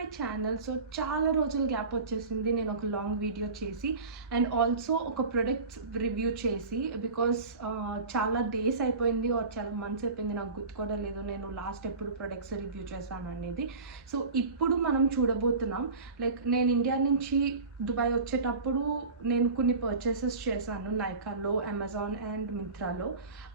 My channel. So చాలా రోజులు gap వచ్చేసింది నేను ఒక లాంగ్ వీడియో చేసి అండ్ ఆల్సో ఒక ప్రొడక్ట్స్ రివ్యూ చేసి, బికాస్ చాలా డేస్ అయిపోయింది ఆర్ చాలా మంత్స్ అయిపోయింది, నాకు గుర్తుకోవడం లేదు నేను లాస్ట్ ఎప్పుడు ప్రొడక్ట్స్ రివ్యూ చేశాను అనేది. సో ఇప్పుడు మనం చూడబోతున్నాం. లైక్ నేను ఇండియా నుంచి దుబాయ్ వచ్చేటప్పుడు నేను కొన్ని పర్చేసెస్ చేశాను నైకాలో, అమెజాన్ అండ్ మింత్రాలో,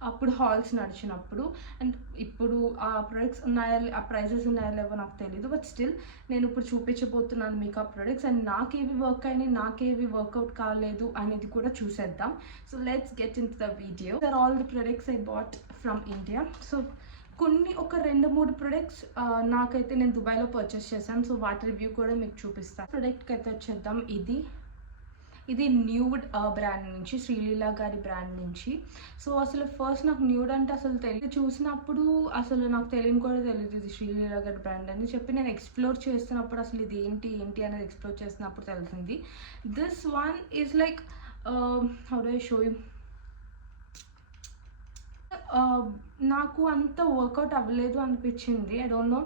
అప్పుడు హాల్స్ నడిచినప్పుడు. అండ్ ఇప్పుడు ఆ ప్రొడక్ట్స్ ఉన్నాయా, ఆ ప్రైజెస్ ఉన్నాయా లేవో నాకు తెలీదు, బట్ స్టిల్ నేను ఇప్పుడు చూపించబోతున్నాను మీకు ఆ ప్రొడక్ట్స్ అండ్ నాకేవి వర్క్ అయినాయి, నాకేవి వర్కౌట్ కాలేదు అనేది కూడా చూసేద్దాం. So let's get in to the video. There all the products I bought from India. So కొన్ని ఒక 2-3 ప్రొడక్ట్స్ నాకైతే నేను దుబాయ్లో పర్చేస్ చేశాను. సో వాటి రివ్యూ కూడా మీకు చూపిస్తాను. ప్రొడక్ట్కి అయితే వచ్చేద్దాం. ఇది న్యూడ్ బ్రాండ్ నుంచి, శ్రీలీల గారి బ్రాండ్ నుంచి. సో అసలు ఫస్ట్ నాకు న్యూడ్ అంటే అసలు తెలియదు, చూసినప్పుడు అసలు నాకు తెలియని కూడా తెలియదు ఇది శ్రీలీల గారి బ్రాండ్ అని చెప్పి నేను ఎక్స్ప్లోర్ చేస్తున్నప్పుడు అసలు ఇది ఏంటి అనేది ఎక్స్ప్లోర్ చేసినప్పుడు తెలిసింది. This one is like how do I show you. నాకు అంత వర్కౌట్ అవ్వలేదు అనిపించింది. ఐ డోంట్ నో,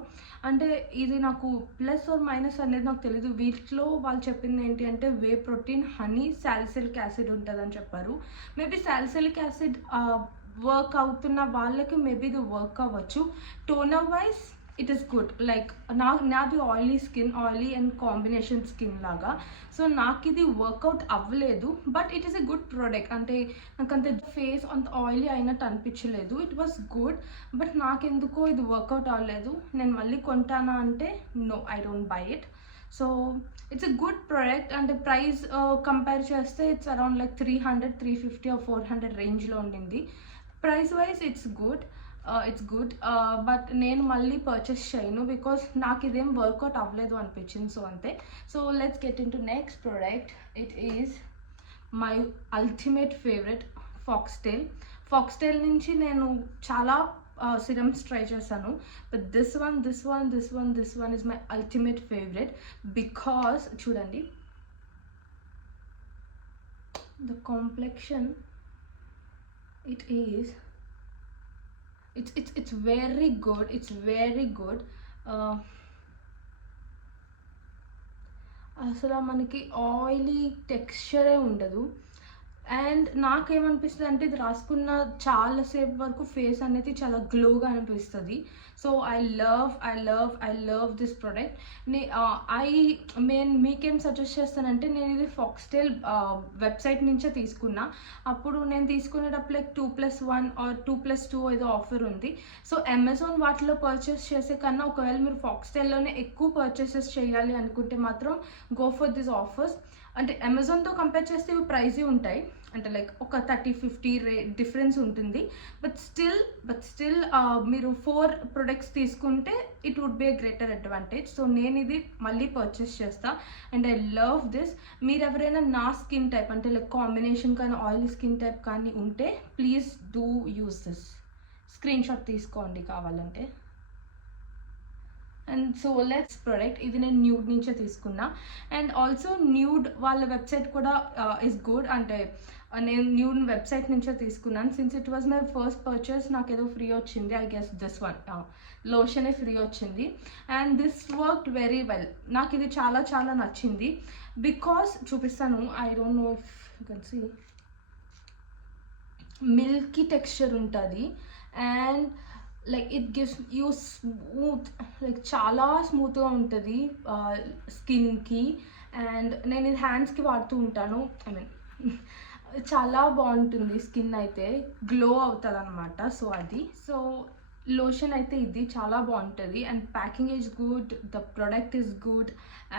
అంటే ఇది నాకు ప్లస్ ఆర్ మైనస్ అనేది నాకు తెలీదు. వీటిలో వాళ్ళు చెప్పింది ఏంటి అంటే whey protein, honey, salicylic acid ఉంటుందని చెప్పారు. మేబీ సాలిసిలిక్ యాసిడ్ వర్క్ అవుతున్న వాళ్ళకి మేబీ ఇది వర్క్ అవ్వచ్చు. Toner wise it is good. Like నాది ఆయిలీ అండ్ కాంబినేషన్ స్కిన్ లాగా. సో నాకు ఇది వర్కౌట్ అవ్వలేదు, but it is a good product. అంటే నాకు అంత ఫేస్ అంత ఆయిలీ అయినట్టు అనిపించలేదు. ఇట్ వాస్ గుడ్, బట్ నాకెందుకో ఇది వర్కౌట్ అవ్వలేదు. నేను మళ్ళీ కొంటానా అంటే no, I don't buy it. So it's a good product. అంటే ప్రైస్ కంపేర్ చేస్తే ఇట్స్ అరౌండ్ లైక్ 300, 350 or 400 రేంజ్లో ఉండింది. Price wise it's good. But నేను మళ్ళీ పర్చేస్ చేయను బికాస్ నాకు ఇదేం వర్కౌట్ అవ్వలేదు అనిపించింది. సో అంతే. So let's get in to next product. It is my ultimate favourite Foxtale నుంచి నేను చాలా సిరమ్స్ ట్రై చేశాను, but this one is my ultimate favourite. Because చూడండి, the complexion it is it's very good. అసలు మనకి oily టెక్స్చరే ఉండదు. And నాకేమనిపిస్తుంది అంటే ఇది రాసుకున్న చాలాసేపు వరకు ఫేస్ అనేది చాలా గ్లోగా అనిపిస్తుంది. So I love this product. మీకేం సజెస్ట్ చేస్తానంటే, నేను ఇది ఫాక్స్టైల్ వెబ్సైట్ నుంచే తీసుకున్నా. అప్పుడు నేను తీసుకునేటప్పుడు లైక్ 2+1 or 2+2 ఏదో ఆఫర్ ఉంది. సో అమెజాన్ వాటిలో పర్చేస్ చేసే కన్నా ఒకవేళ మీరు ఫాక్స్టైల్లోనే ఎక్కువ పర్చేసెస్ చేయాలి అనుకుంటే మాత్రం గో ఫర్ దిస్ ఆఫర్స్. అంటే అమెజాన్తో కంపేర్ చేస్తే ఇవి ప్రైజీ ఉంటాయి, అంటే లైక్ ఒక 30-50 డిఫరెన్స్ ఉంటుంది. బట్ స్టిల్ మీరు 4 ప్రొడక్ట్స్ తీసుకుంటే it would be a greater advantage. So నేను ఇది మళ్ళీ పర్చేస్ చేస్తా అండ్ ఐ లవ్ దిస్. మీరు ఎవరైనా నా స్కిన్ టైప్ అంటే లైక్ కాంబినేషన్ కానీ ఆయిలీ స్కిన్ టైప్ కానీ ఉంటే please do use this. Screen shot తీసుకోండి కావాలంటే. అండ్ సో లెట్స్ ప్రోడక్ట్ ఇది నేను న్యూడ్ నుంచే తీసుకున్నా. అండ్ ఆల్సో న్యూడ్ వాళ్ళ వెబ్సైట్ కూడా ఇస్ గుడ్. అంటే నేను న్యూడ్ వెబ్సైట్ నుంచే తీసుకున్నాను. Since it was my first purchase, నాకు ఏదో ఫ్రీ వచ్చింది. ఐ గెస్ దిస్ వన్ లోషనే ఫ్రీ వచ్చింది. And this worked very well. నాకు ఇది చాలా నచ్చింది బికాస్ చూపిస్తాను. I don't know if you can see, milky texture ఉంటుంది and like it gives you smooth, like చాలా స్మూత్గా ఉంటుంది స్కిన్కి. అండ్ నేను ఇది హ్యాండ్స్కి వాడుతూ ఉంటాను. ఐ మీన్ చాలా బాగుంటుంది స్కిన్, అయితే గ్లో అవుతుంది అనమాట. సో అది. సో లోషన్ అయితే ఇది చాలా బాగుంటుంది and packing is good, the product is good.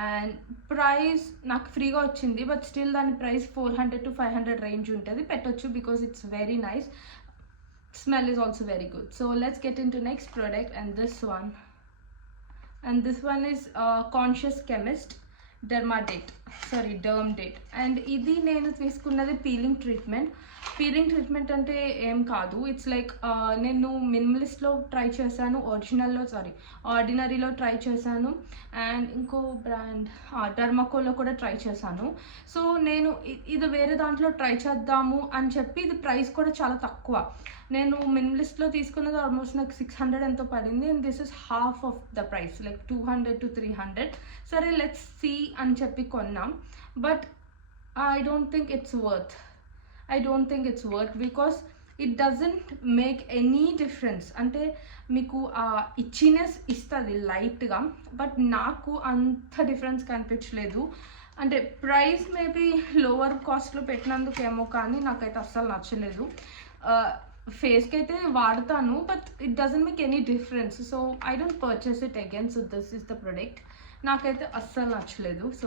And price నాకు ఫ్రీగా వచ్చింది, బట్ స్టిల్ దాని ప్రైస్ 400 to 500 రేంజ్ ఉంటుంది. పెట్టొచ్చు because it's very nice. Smell is also very good. So let's get into next product, and this one is Conscious Chemist Dermadate. Derm date. And ఇది నేను తీసుకున్నది peeling treatment అంటే ఏం కాదు, it's like నేను మినిమలిస్ట్లో try చేశాను, ఆర్డినరీలో ట్రై చేశాను, and ఇంకో బ్రాండ్ డర్మాకోలో కూడా ట్రై చేశాను. సో నేను ఇది వేరే దాంట్లో ట్రై చేద్దాము అని చెప్పి, ఇది ప్రైస్ కూడా చాలా తక్కువ. నేను మినిమలిస్ట్లో తీసుకున్నది ఆల్మోస్ట్ నాకు 600 ఎంతో పడింది, and this is half of the price, like 200 to 300. సరే లెట్స్ సీ అని చెప్పి కొన్నాం, but I don't think it's worth because it doesn't make any difference. అంటే మీకు ఇచ్చినెస్ ఇస్తుంది లైట్గా, బట్ నాకు అంత డిఫరెన్స్ కనిపించలేదు. అంటే ప్రైస్ మేబీ లోవర్ కాస్ట్లో పెట్టినందుకేమో, కానీ నాకైతే అస్సలు నచ్చలేదు. ఫేస్కి అయితే వాడతాను, but it doesn't make any difference. So I don't purchase it again. So this is the product. నాకైతే అస్సలు నచ్చలేదు. సో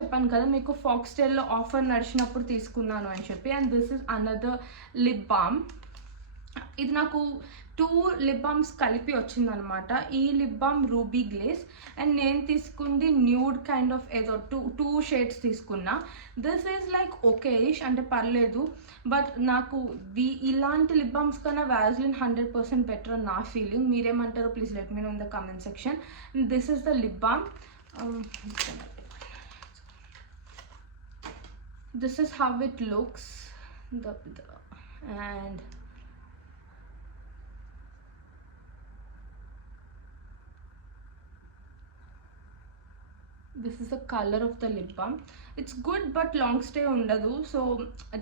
చెప్పాను కదా మీకు ఫాక్స్టైల్లో ఆఫర్ నడిచినప్పుడు తీసుకున్నాను అని చెప్పి. And this is another lip balm. ఇది నాకు 2 లిప్ బామ్స్ కలిపి వచ్చిందనమాట. ఈ లిప్ బామ్ రూబీ గ్లేస్, అండ్ నేను తీసుకుంది న్యూడ్ కైండ్ ఆఫ్ ఏదో 2 షేడ్స్ తీసుకున్నా. దిస్ ఈజ్ లైక్ ఓకేష్, అంటే పర్లేదు, బట్ నాకు ఇలాంటి లిప్ బామ్స్ కన్నా వ్యాజ్లిన్ 100% బెటర్ అని నా ఫీలింగ్. మీరేమంటారో please let me know in the comment section. This is the lip balm. This is how it looks, and this is the color of the lip balm. It's good but long stay ఉండదు. So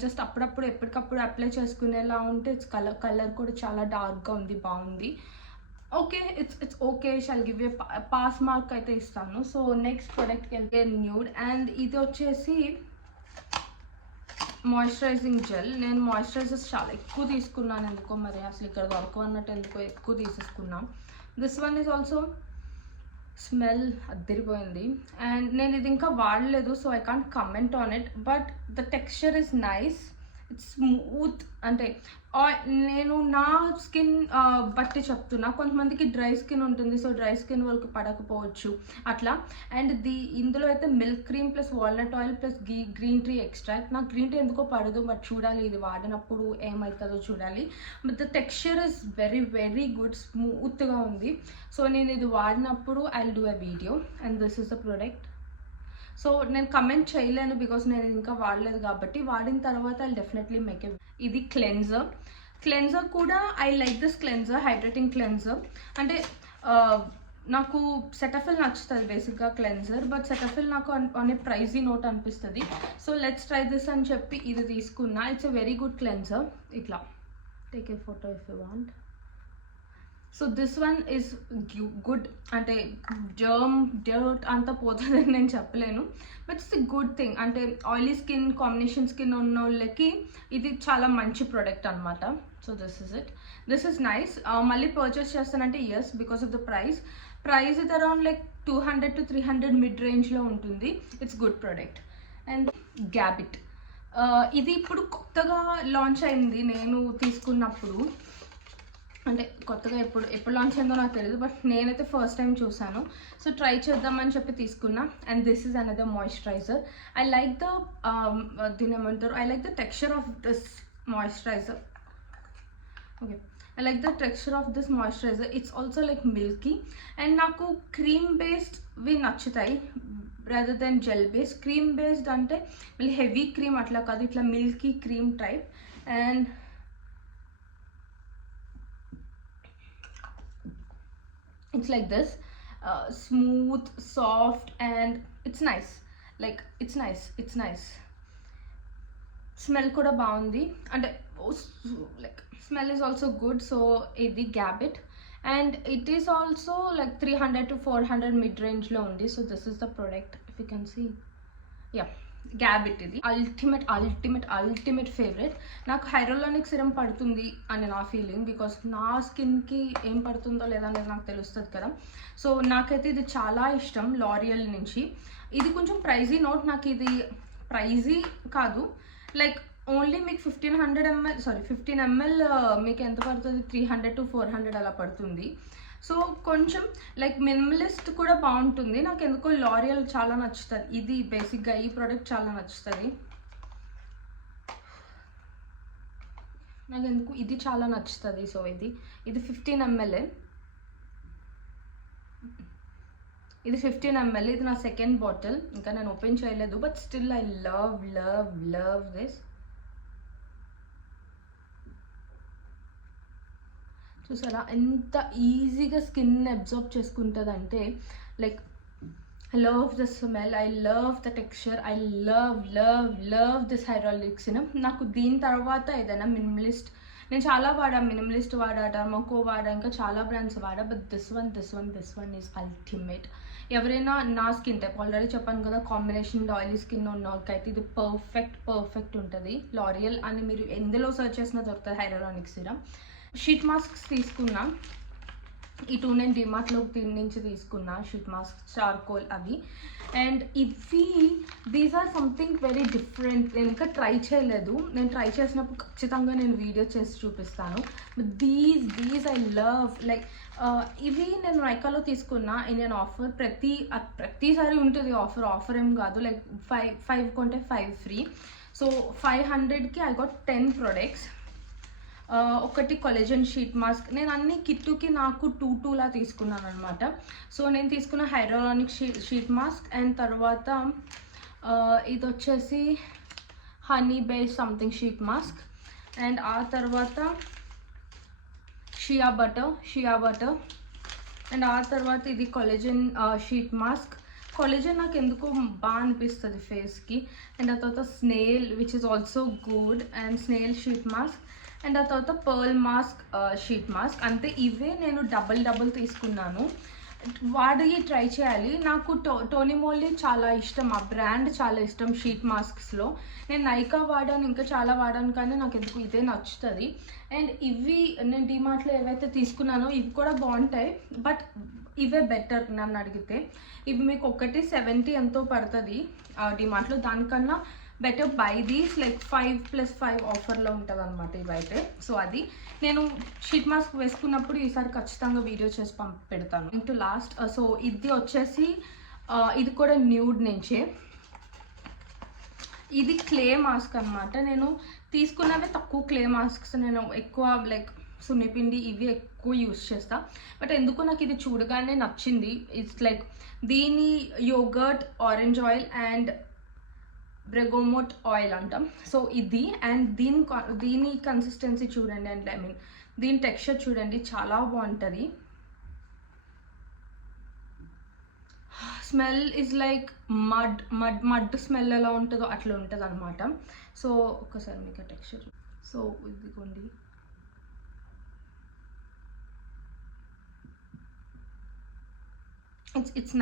just అప్పుడప్పుడు ఎప్పటికప్పుడు apply చేసుకునేలా ఉంటే it's colour కూడా చాలా డార్క్గా ఉంది, బాగుంది. Okay, it's okay. Shawl give a pass mark అయితే ఇస్తాను. సో నెక్స్ట్ ప్రోడక్ట్కి వెళ్తే న్యూడ్, అండ్ ఇది వచ్చేసి మాయిశ్చరైజింగ్ జెల్. నేను మాయిశ్చరైజర్స్ చాలా ఎక్కువ తీసుకున్నాను, ఎందుకో మరి అసలు ఇక్కడ వర్క్ అన్నట్టు ఎందుకో ఎక్కువ తీసేసుకున్నాను. This one is also smell అద్దరిపోయింది, అండ్ నేను ఇది ఇంకా వాడలేదు, so I can't comment on it, but the texture is nice, it's smooth. అంటే నేను నా స్కిన్ బట్టి చెప్తున్నా, కొంతమందికి డ్రై స్కిన్ ఉంటుంది, సో డ్రై స్కిన్ వాళ్ళకి పడకపోవచ్చు అట్లా. అండ్ ఇందులో అయితే milk cream plus walnut oil plus green tea extract. నాకు గ్రీన్ టీ ఎందుకో పడదు, బట్ చూడాలి, ఇది వాడినప్పుడు ఏమవుతుందో చూడాలి. But the texture is very very good, స్మూత్గా ఉంది. సో నేను ఇది వాడినప్పుడు I will do a video, and this is the product. So నేను కమెంట్ చేయలేను బికాస్ నేను ఇంకా వాడలేదు కాబట్టి. వాడిన తర్వాత ఐ డెఫినెట్లీ మేక్ ఎ. ఇది క్లెన్జర్ కూడా I like this cleanser, hydrating cleanser. అంటే నాకు సెటఫిల్ నచ్చుతుంది బేసిక్గా క్లెన్జర్, బట్ సెటఫిల్ నాకు అనే ప్రైజీ నోట్ అనిపిస్తుంది. సో లెట్స్ ట్రై దిస్ అని చెప్పి ఇది తీసుకున్నా. It's a very good cleanser. ఇట్లా take a photo if you want. So this one is good. అంటే డర్ట్ అంతా పోతుందని నేను చెప్పలేను, but it's a good thing. అంటే ఆయిలీ స్కిన్, కాంబినేషన్ స్కిన్ ఉన్న వాళ్ళకి ఇది చాలా మంచి ప్రోడక్ట్ అనమాట. So this is nice. మళ్ళీ పర్చేస్ చేస్తానంటే yes, because of the price ఇది అరౌండ్ లైక్ 200 to 300 మిడ్ రేంజ్లో ఉంటుంది. It's good product. అండ్ గ్యాబిట్, ఇది ఇప్పుడు కొత్తగా లాంచ్ అయింది. నేను తీసుకున్నప్పుడు, అంటే కొత్తగా ఎప్పుడు లాంచ్ అయిందో నాకు తెలియదు, బట్ నేనైతే ఫస్ట్ టైం చూసాను. సో ట్రై చేద్దామని చెప్పి తీసుకున్నా. And this is another moisturiser. I like దీని ఏమంటారు, I like the texture of this moisturiser. Okay, I like the texture of this moisturiser. It's also like Milky, and నాకు cream బేస్డ్వి నచ్చుతాయి rather than gel based. Cream based అంటే మళ్ళీ heavy cream అట్లా కాదు, ఇట్లా Milky cream type. And it's like this, smooth, soft, and it's nice. Like it's nice. Smell kuda baagundi, and like smell is also good. So idi Gabit, and it is also like 300 to 400 mid range lo undi. So this is the product, if you can see. Yeah, గ్యాబిట్. ఇది ultimate favourite. నాకు హైరోలానిక్ serum పడుతుంది అని నా feeling, because నా స్కిన్కి ఏం పడుతుందో లేదా అనేది నాకు తెలుస్తుంది కదా. సో నాకైతే ఇది చాలా ఇష్టం లారియల్ నుంచి. ఇది కొంచెం ప్రైజీ నోట్. నాకు ఇది ప్రైజీ కాదు, లైక్ ఓన్లీ మీకు 15 ml మీకు ఎంత పడుతుంది, 300 to 400 అలా పడుతుంది. సో కొంచెం లైక్ మినిమలిస్ట్ కూడా బాగుంటుంది. నాకు ఎందుకో లారియల్ చాలా నచ్చుతుంది. ఇది బేసిక్గా ఈ ప్రోడక్ట్ చాలా నచ్చుతుంది. నాకు ఎందుకు ఇది చాలా నచ్చుతుంది. సో ఇది 15 ml. ఇది 15 ml. ఇది నా సెకండ్ బాటిల్. ఇంకా నేను ఓపెన్ చేయలేదు, but still I love this. చూసారా ఎంత ఈజీగా స్కిన్ అబ్జర్వ్ చేసుకుంటుంది అంటే, like I love the smell, I love the texture, I love this hydraulic serum. నాకు దీని తర్వాత ఏదైనా మినిమలిస్ట్, నేను చాలా మినిమలిస్ట్ వాడా, మోకో వాడా, ఇంకా చాలా బ్రాండ్స్ వాడా, but this one is ultimate. ఎవరైనా నా స్కిన్ టైప్ ఆల్రెడీ చెప్పాను కదా, కాంబినేషన్ ఆయిలీ స్కిన్ ఉన్న వాళ్ళకైతే ఇది పర్ఫెక్ట్ ఉంటుంది. లారియల్ అని మీరు ఎందులో సర్చ్ చేసినా దొరుకుతుంది హైడ్రాలిక్ సిరమ్. షీట్ మాస్క్స్ తీసుకున్నా. ఈ 2 నేను డిమార్ట్లో నుంచి తీసుకున్నా షీట్ మాస్క్, చార్కోల్ అవి. And these or something very different. నేను ఇంకా ట్రై చేయలేదు. నేను ట్రై చేసినప్పుడు ఖచ్చితంగా నేను వీడియో చేసి చూపిస్తాను. These I love. లైక్ ఇవి నేను నైకాలో తీసుకున్నా ఇండియన్ ఆఫర్. ప్రతిసారి ఉంటుంది ఆఫర్ ఏం కాదు. లైక్ 5 కొంటే 5 ఫ్రీ. సో 500కి ఐ గాట్ 10 ప్రొడక్ట్స్. ఒకటి కొలెజన్ షీట్ మాస్క్. నేను అన్ని కిట్టుకి నాకు 2 తీసుకున్నాను అనమాట. సో నేను తీసుకున్న హైడ్రాలిక్ షీట్ మాస్క్. అండ్ తర్వాత ఇది వచ్చేసి honey base something sheet mask. And ఆ తర్వాత షియా బటర్. అండ్ ఆ తర్వాత ఇది కొలెజన్ షీట్ మాస్క్. కొలెజన్ నాకు ఎందుకో బాగా అనిపిస్తుంది ఫేస్కి. అండ్ ఆ తర్వాత snail which is also good. And snail sheet mask. And ఆ తర్వాత పర్ల్ మాస్క్ షీట్ మాస్క్. అంతే. ఇవే నేను డబుల్ తీసుకున్నాను. వాడి ట్రై చేయాలి. నాకు టోనీ మోల్లీ చాలా ఇష్టం, ఆ బ్రాండ్ చాలా ఇష్టం షీట్ మాస్క్స్లో. నేను నైకా వాడాను, ఇంకా చాలా వాడాను, కానీ నాకు ఎందుకు ఇదే నచ్చుతుంది. అండ్ ఇవి నేను డిమార్ట్లో ఏవైతే తీసుకున్నానో ఇవి కూడా బాగుంటాయి, బట్ ఇవే బెటర్ నన్ను అడిగితే. ఇవి మీకు ఒకటి 70 ఎంతో పడుతుంది డిమార్ట్లో. దానికన్నా బెటర్ బై దీస్. లైక్ 5+5 ఆఫర్లో ఉంటుంది అనమాట ఇవైతే. సో అది నేను షీట్ మాస్క్ వేసుకున్నప్పుడు ఈసారి ఖచ్చితంగా వీడియో చేసి పెడతాను. ఇంటూ లాస్ట్ సో ఇది వచ్చేసి ఇది కూడా న్యూడ్ నుంచే. ఇది క్లే మాస్క్ అనమాట. నేను తీసుకున్నవే తక్కువ క్లే మాస్క్స్. నేను ఎక్కువ లైక్ సున్నిపిండి ఇవి ఎక్కువ యూస్ చేస్తా. బట్ ఎందుకో నాకు ఇది చూడగానే నచ్చింది. ఇట్స్ లైక్ దీని yogurt, orange oil and bergamot oil అంటాం. సో ఇది. అండ్ దీని కన్సిస్టెన్సీ చూడండి. అండ్ ఐ మీన్ దీని టెక్స్చర్ చూడండి, చాలా బాగుంటుంది. Smell is like mud smell ఎలా ఉంటుందో అట్లా ఉంటుంది అనమాట. సో ఒకసారి మీకు టెక్స్చర్. సో ఇదిగోండి, ఇట్స్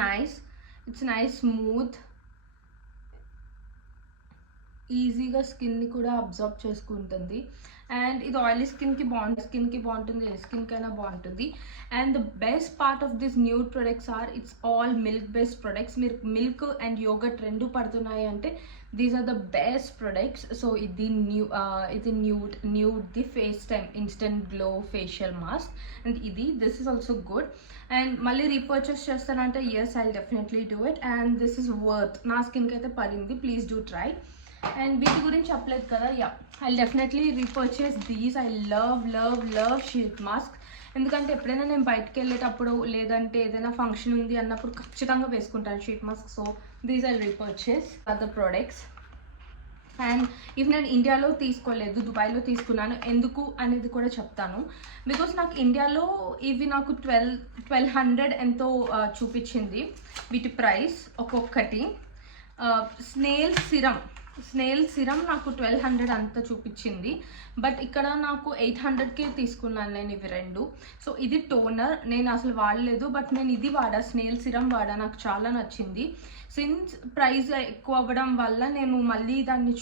నైస్ స్మూత్. ఈజీగా స్కిన్ని కూడా అబ్జర్వ్ చేసుకుంటుంది. అండ్ ఇది ఆయిలీ స్కిన్కి బాగుంటుంది, ఏ స్కిన్కైనా బాగుంటుంది. And the best part of this Nude products are it's all milk based products. మీరు మిల్క్ అండ్ యోగర్ట్ 2 పడుతున్నాయి అంటే these are the best products. So ఇది Nude the face time instant glow facial mask. And this is also good. And మళ్ళీ repurchase చేస్తానంటే yes, I definitely do it. And this is worth. నా స్కిన్కి అయితే పడింది. Please do try. And వీటి గురించి చెప్పలేదు కదా, I definitely repurchase these. I love sheet mask. ఎందుకంటే ఎప్పుడైనా నేను బయటకు వెళ్ళేటప్పుడు లేదంటే ఏదైనా ఫంక్షన్ ఉంది అన్నప్పుడు ఖచ్చితంగా వేసుకుంటాను sheet mask. So these I repurchase other products. And ఇవి నేను ఇండియాలో తీసుకోలేదు, దుబాయ్లో తీసుకున్నాను. ఎందుకు అనేది కూడా చెప్తాను. బికాస్ నాకు ఇండియాలో ఇవి నాకు 1200 ఎంతో చూపించింది వీటి ప్రైస్ ఒక్కొక్కటి. స్నేల్ సిరమ్ నాకు 1200 అంతా చూపించింది. బట్ ఇక్కడ నాకు 800కే తీసుకున్నాను నేను ఇవి 2. సో ఇది టోనర్ నేను అసలు వాడలేదు, బట్ నేను ఇది స్నేల్ సిరమ్ వాడా. నాకు చాలా నచ్చింది. సిన్స్ ప్రైస్ ఎక్కువ అవ్వడం వల్ల నేను మళ్ళీ దాన్ని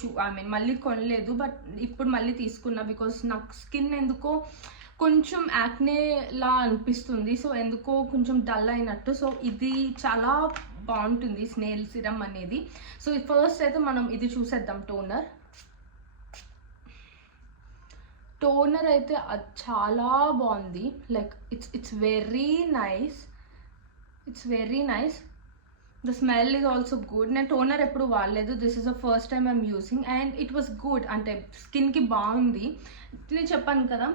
మళ్ళీ కొనలేదు. బట్ ఇప్పుడు మళ్ళీ తీసుకున్నా బికాస్ నాకు స్కిన్ ఎందుకో కొంచెం యాక్నేలా అనిపిస్తుంది. సో ఎందుకో కొంచెం డల్ అయినట్టు. సో ఇది చాలా బాగుంటుంది స్నేల్ సిరమ్ అనేది. సో ఫస్ట్ అయితే మనం ఇది చూసేద్దాం. టోనర్ టోనర్ అయితే చాలా బాగుంది. Like it's very nice. The smell is also good. నేను టోనర్ ఎప్పుడు వాడలేదు. This is the first time I'm using and it was good. అంటే స్కిన్కి బాగుంది. నేను చెప్పాను కదా,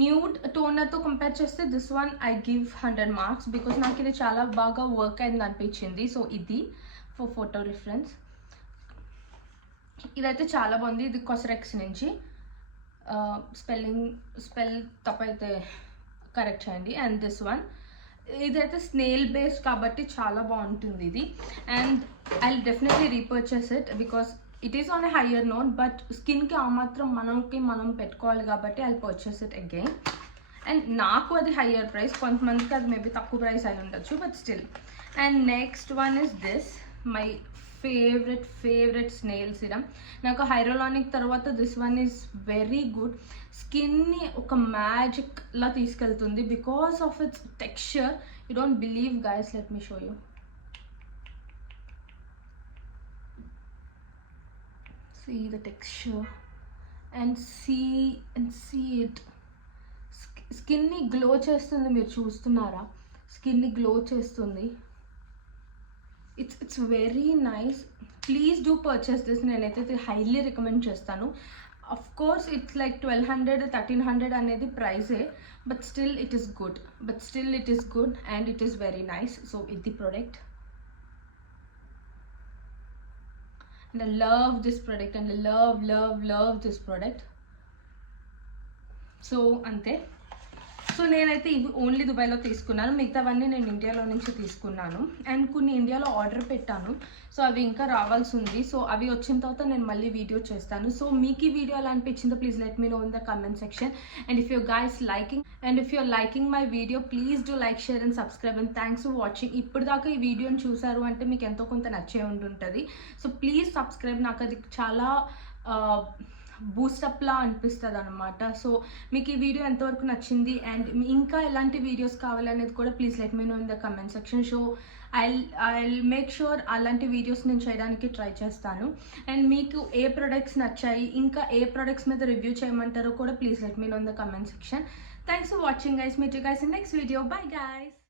న్యూడ్ టోనర్తో కంపేర్ చేస్తే this one I give 100 marks because నాకు ఇది చాలా బాగా వర్క్ అయింది అనిపించింది. సో ఇది ఫర్ ఫోటో రిఫరెన్స్. ఇదైతే చాలా బాగుంది. ఇది కొసరెక్స్ నుంచి. స్పెల్ తప్పైతే కరెక్ట్ చేయండి. అండ్ దిస్ వన్, ఇదైతే స్నేల్ బేస్డ్ కాబట్టి చాలా బాగుంటుంది ఇది. And I definitely repurchase it because it is on a higher note, but స్కిన్కి ఆ మాత్రం మనం పెట్టుకోవాలి కాబట్టి I purchase it again. And నాకు అది హయ్యర్ ప్రైస్, కొంతమందికి అది మేబీ తక్కువ ప్రైస్ అయి ఉండొచ్చు, but still. And next one is this, my favourite snail serum. నాకు హైరోలానిక్ తర్వాత this one is very good. స్కిన్ని ఒక మ్యాజిక్లా తీసుకెళ్తుంది because of it's texture. You don't believe guys, let me show you. See the texture and see it. స్కిన్ని glow చేస్తుంది. మీరు చూస్తున్నారా? స్కిన్ని గ్లో చేస్తుంది. It's very nice. Please do purchase this. నేనైతే హైలీ రికమెండ్ చేస్తాను. అఫ్ కోర్స్ ఇట్స్ లైక్ 1200 1300 అనేది ప్రైజే, but still it is good and it is very nice. So ఇది product. And I love this product and I love this product. So అంతే. So నేనైతే ఇవి only దుబాయ్లో తీసుకున్నాను. మిగతావన్నీ నేను ఇండియాలో నుంచి తీసుకున్నాను. అండ్ కొన్ని ఇండియాలో ఆర్డర్ పెట్టాను. సో అవి ఇంకా రావాల్సి ఉంది. సో అవి వచ్చిన తర్వాత నేను మళ్ళీ వీడియో చేస్తాను. సో మీకు ఈ వీడియో ఎలా అనిపించిందో please let me know in the comment section. And if you're liking my video, please do like, share and subscribe. And thanks for watching. ఇప్పుడు దాకా ఈ వీడియోని చూసారు అంటే మీకు ఎంతో కొంత నచ్చే ఉంటుంది. So please subscribe. నాకు అది చాలా బూస్టప్లా అనిపిస్తుంది అనమాట. సో మీకు ఈ వీడియో ఎంతవరకు నచ్చింది అండ్ ఇంకా ఎలాంటి వీడియోస్ కావాలనేది కూడా please let me know in the comment section. So I'll make sure అలాంటి వీడియోస్ నేను చేయడానికి ట్రై చేస్తాను. అండ్ మీకు ఏ ప్రొడక్ట్స్ నచ్చాయి, ఇంకా ఏ ప్రొడక్ట్స్ మీద రివ్యూ చేయమంటారో కూడా please let me know in the comment section. Thanks for watching guys. Meet you guys in next video. Bye guys.